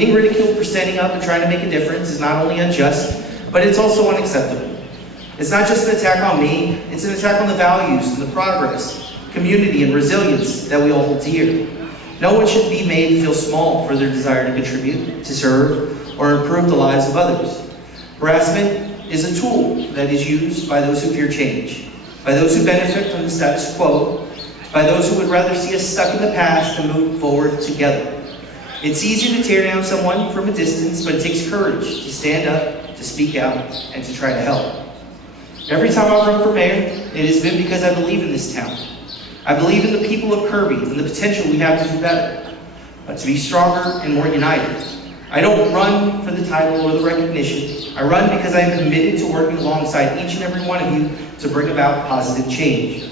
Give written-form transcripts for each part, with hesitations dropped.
Being ridiculed for standing up and trying to make a difference is not only unjust, but it's also unacceptable. It's not just an attack on me, it's an attack on the values and the progress, community, and resilience that we all hold dear. No one should be made to feel small for their desire to contribute, to serve, or improve the lives of others. Harassment is a tool that is used by those who fear change, by those who benefit from the status quo, by those who would rather see us stuck in the past and move forward together. It's easy to tear down someone from a distance, but it takes courage to stand up, to speak out, and to try to help. Every time I've run for mayor, it has been because I believe in this town. I believe in the people of Kirby and the potential we have to do better, to be stronger and more united. I don't run for the title or the recognition. I run because I am committed to working alongside each and every one of you to bring about positive change.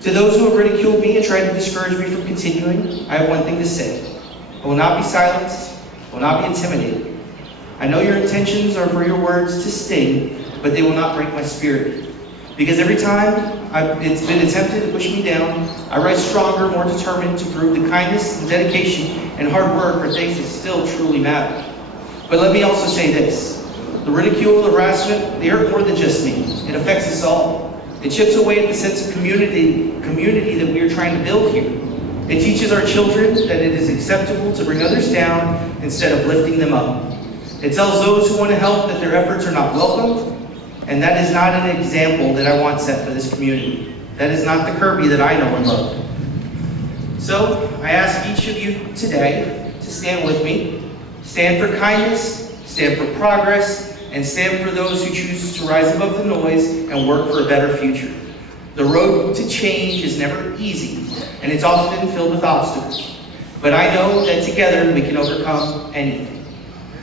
To those who have ridiculed me and tried to discourage me from continuing, I have one thing to say. I will not be silenced, I will not be intimidated. I know your intentions are for your words to sting, but they will not break my spirit. Because every time it's been attempted to push me down, I rise stronger, more determined to prove the kindness and dedication and hard work are things that still truly matter. But let me also say this. The ridicule, the harassment, they hurt more than just me. It affects us all. It chips away at the sense of community that we are trying to build here. It teaches our children that it is acceptable to bring others down instead of lifting them up. It tells those who want to help that their efforts are not welcome, and that is not an example that I want set for this community. That is not the Kirby that I know and love. So, I ask each of you today to stand with me. Stand for kindness, stand for progress, and stand for those who choose to rise above the noise and work for a better future. The road to change is never easy, and it's often filled with obstacles. But I know that together we can overcome anything.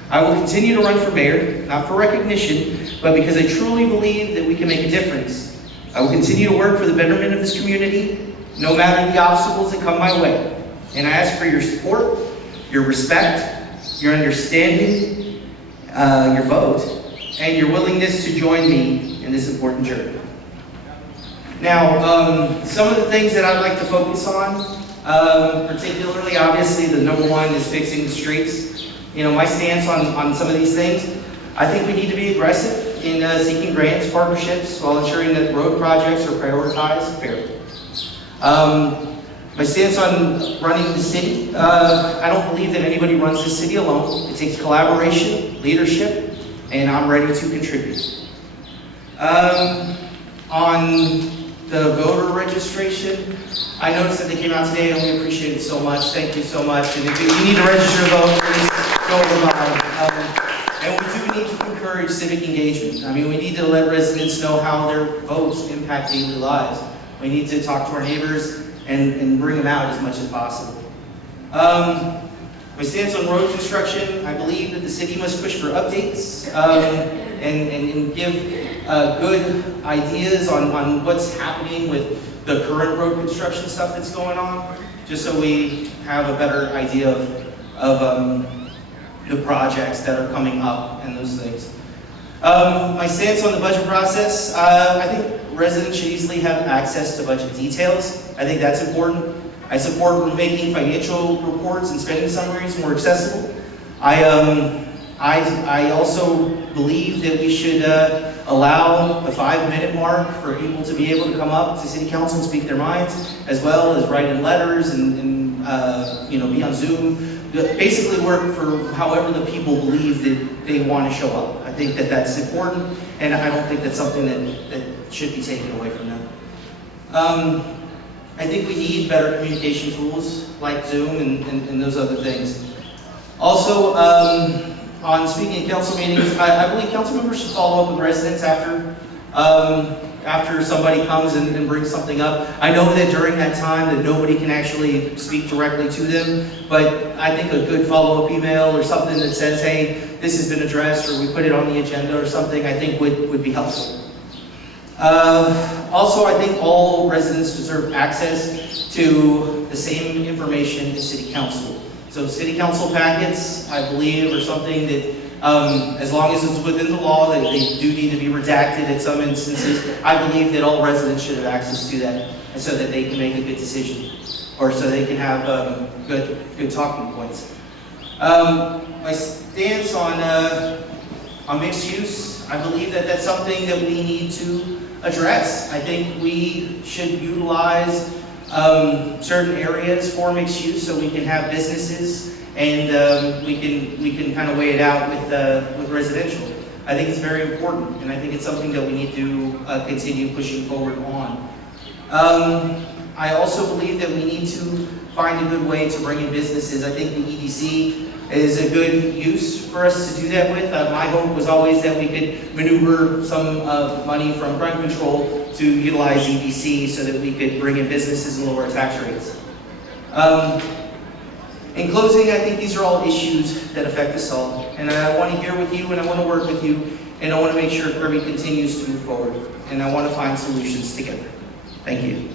I will continue to run for mayor, not for recognition, but because I truly believe that we can make a difference. I will continue to work for the betterment of this community, no matter the obstacles that come my way. And I ask for your support, your respect, your understanding, your vote, and your willingness to join me in this important journey. Now, some of the things that I'd like to focus on, particularly, obviously, the number one is fixing the streets. You know, my stance on some of these things, I think we need to be aggressive in seeking grants, partnerships, while ensuring that road projects are prioritized fairly. My stance on running the city, I don't believe that anybody runs the city alone. It takes collaboration, leadership, and I'm ready to contribute. On the voter registration, I noticed that they came out today and we appreciate it so much. Thank you so much. And if you need to register to vote, please go over by. And we do need to encourage civic engagement. I mean, we need to let residents know how their votes impact daily lives. We need to talk to our neighbors and bring them out as much as possible. My stance on road construction, I believe that the city must push for updates and give good ideas on what's happening with the current road construction stuff that's going on, just so we have a better idea of the projects that are coming up and those things. My stance on the budget process, I think residents should easily have access to budget details. I think that's important. I support making financial reports and spending summaries more accessible. I also believe that we should allow the 5-minute mark for people to be able to come up to City Council and speak their minds, as well as write in letters and be on Zoom. Basically work for however the people believe that they want to show up. I think that that's important, and I don't think that's something that should be taken away from them. I think we need better communication tools like Zoom and those other things. Also, on speaking at council meetings, I believe council members should follow up with residents after somebody comes and brings something up. I know that during that time that nobody can actually speak directly to them, but I think a good follow-up email or something that says, hey, this has been addressed, or we put it on the agenda or something, I think would be helpful. Also, I think all residents deserve access to the same information as City Council. So City Council packets, I believe, are something that, as long as it's within the law, that they do need to be redacted in some instances. I believe that all residents should have access to that, and so that they can make a good decision, or so they can have good talking points. My stance on mixed use, I believe that that's something that we need to address. I think we should utilize certain areas for mixed use so we can have businesses and we can kind of weigh it out with residential. I think it's very important, and I think it's something that we need to continue pushing forward on. I also believe that we need to find a good way to bring in businesses. I think the EDC is a good use for us to do that with. My hope was always that we could maneuver some money from rent control to utilize EDC so that we could bring in businesses and lower tax rates. In closing, I think these are all issues that affect us all. And I want to hear with you, and I want to work with you, and I want to make sure Kirby continues to move forward. And I want to find solutions together. Thank you.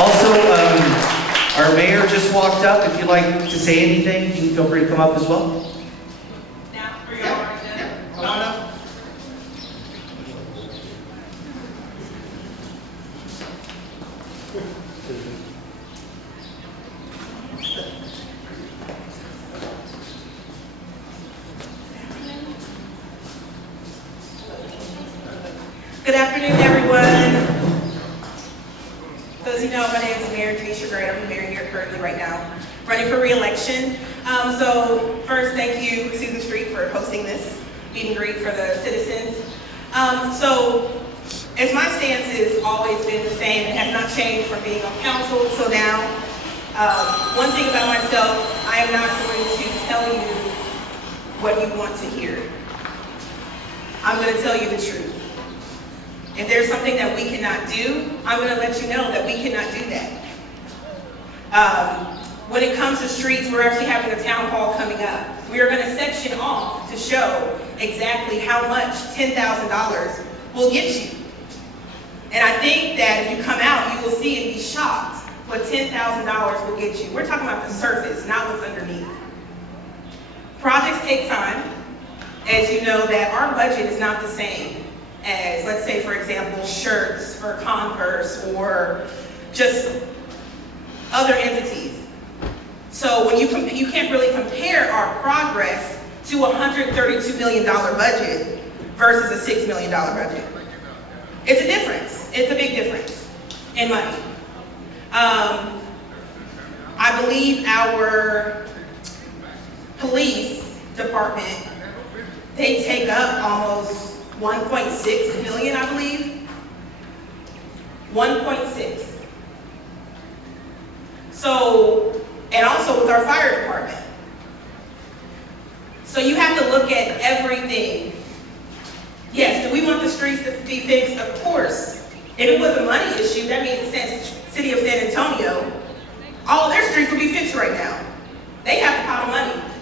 Also, our mayor just walked up. If you'd like to say anything, you can feel free to come up as well. Now, for your origin. Come on up. Good afternoon, everyone. As you know, my name is Mayor Tanisha Gray. I'm the mayor here currently right now, running for re-election. So first, thank you, Susan Street, for hosting this meet and greet for the citizens. So as my stance has always been the same, it has not changed from being on council till now. One thing about myself, I am not going to tell you what you want to hear. I'm going to tell you the truth. If there's something that we cannot do, I'm going to let you know that we cannot do that. When it comes to streets, we're actually having a town hall coming up. We are going to section off to show exactly how much $10,000 will get you. And I think that if you come out, you will see and be shocked what $10,000 will get you. We're talking about the surface, not what's underneath. Projects take time. As you know, that our budget is not the same as, let's say, for example, shirts or Converse or just other entities. So when you can't really compare our progress to a $132 million budget versus a $6 million budget. It's a difference. It's a big difference in money. I believe our police department, they take up almost 1.6 million, I believe. 1.6. So, and also with our fire department. So you have to look at everything. Yes, do we want the streets to be fixed? Of course. If it was a money issue, that means the city of San Antonio, all of their streets would be fixed right now. They have a pot of money.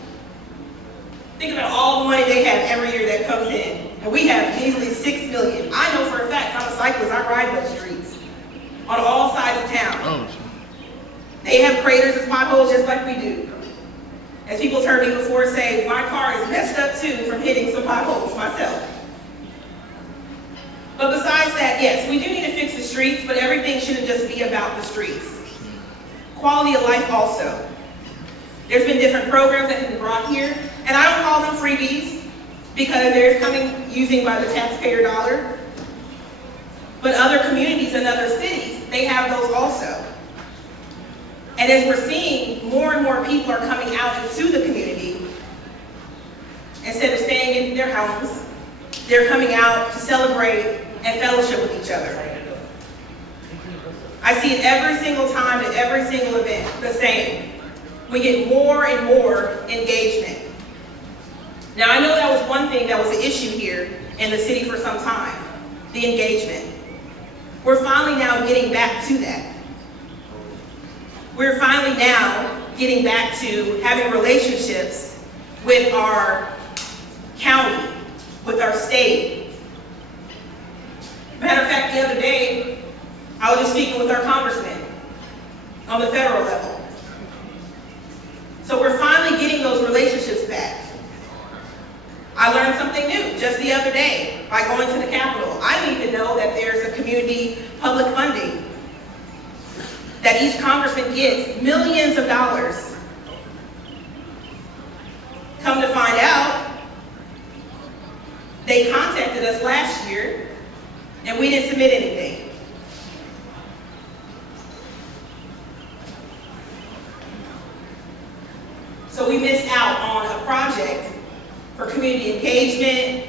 Think about all the money they have every year that comes in. And we have easily 6 million. I know for a fact, I'm a cyclist, I ride those streets on all sides of town. They have craters and potholes just like we do. As people have heard me before say, my car is messed up too from hitting some potholes myself. But besides that, yes, we do need to fix the streets, but everything shouldn't just be about the streets. Quality of life also. There's been different programs that have been brought here, and I don't call them freebies because they're coming using by the taxpayer dollar. But other communities and other cities, they have those also. And as we're seeing, more and more people are coming out into the community. Instead of staying in their homes, they're coming out to celebrate and fellowship with each other. I see it every single time at every single event, the same. We get more and more engagement. Now I know that was one thing that was an issue here in the city for some time, the engagement. We're finally now getting back to that. We're finally now getting back to having relationships with our county, with our state. Matter of fact, the other day, I was just speaking with our congressman on the federal level. So we're finally getting those relationships back. I learned something new just the other day by going to the Capitol. I didn't even know that there's a community public funding that each congressman gets millions of dollars us last year, and we didn't submit anything. So we missed out on a project for community engagement.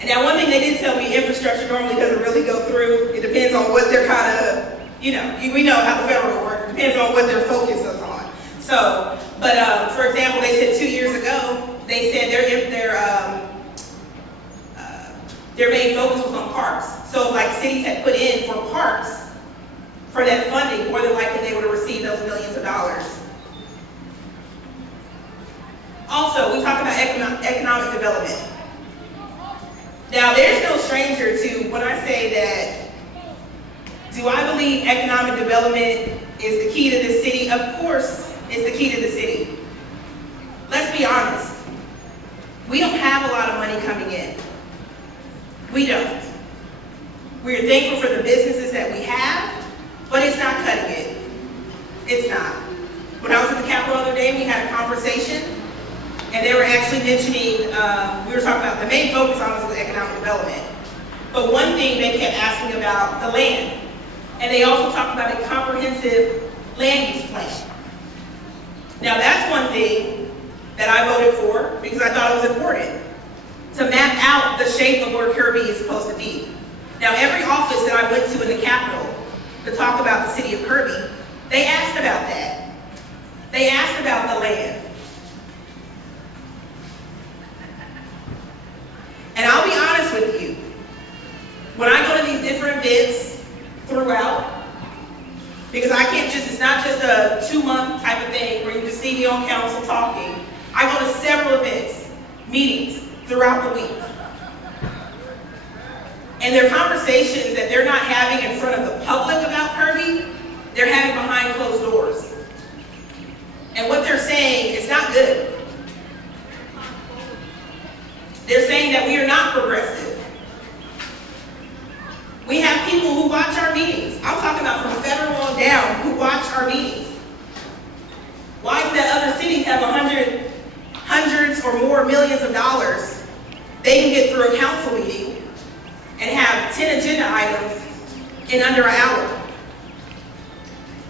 And now one thing they did tell me, infrastructure normally doesn't really go through. It depends on what they're kind of, we know how the federal works. It depends on what their focus is on. So, but for example, they said 2 years ago, they said their main focus was on parks. So if like cities had put in for parks, for that funding, more than likely they would have received those millions of dollars. Also, we talk about economic development. Now, there's no stranger to when I say that, do I believe economic development is the key to the city? Of course, it's the key to the city. Let's be honest. We don't have a lot of money coming in. We don't. We're thankful for the businesses that we have, but it's not cutting it. It's not. When I was at the Capitol the other day, we had a conversation, and they were actually mentioning, we were talking about the main focus on was economic development. But one thing they kept asking about the land. And they also talked about a comprehensive land use plan. Now that's one thing that I voted for because I thought it was important to map out the shape of where Kirby is supposed to be. Now every office that I went to in the Capitol to talk about the city of Kirby, they asked about that. They asked about the land. And I'll be honest with you, when I go to these different events throughout, because I can't just, it's not just a 2-month type of thing where you just see me on council talking. I go to several events, meetings throughout the week. And their conversations that they're not having in front of the public about Kirby, they're having behind closed doors. And what they're saying is not good. They're saying that we are not progressive. We have people who watch our meetings. I'm talking about from federal on down who watch our meetings. Why is it that other cities have hundreds or more millions of dollars they can get through a council meeting and have 10 agenda items in under an hour?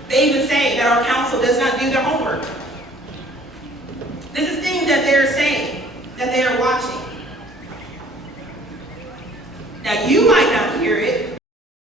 They even say that our council does not do their homework. This is things that they're saying, that they are watching. Now you might not hear it,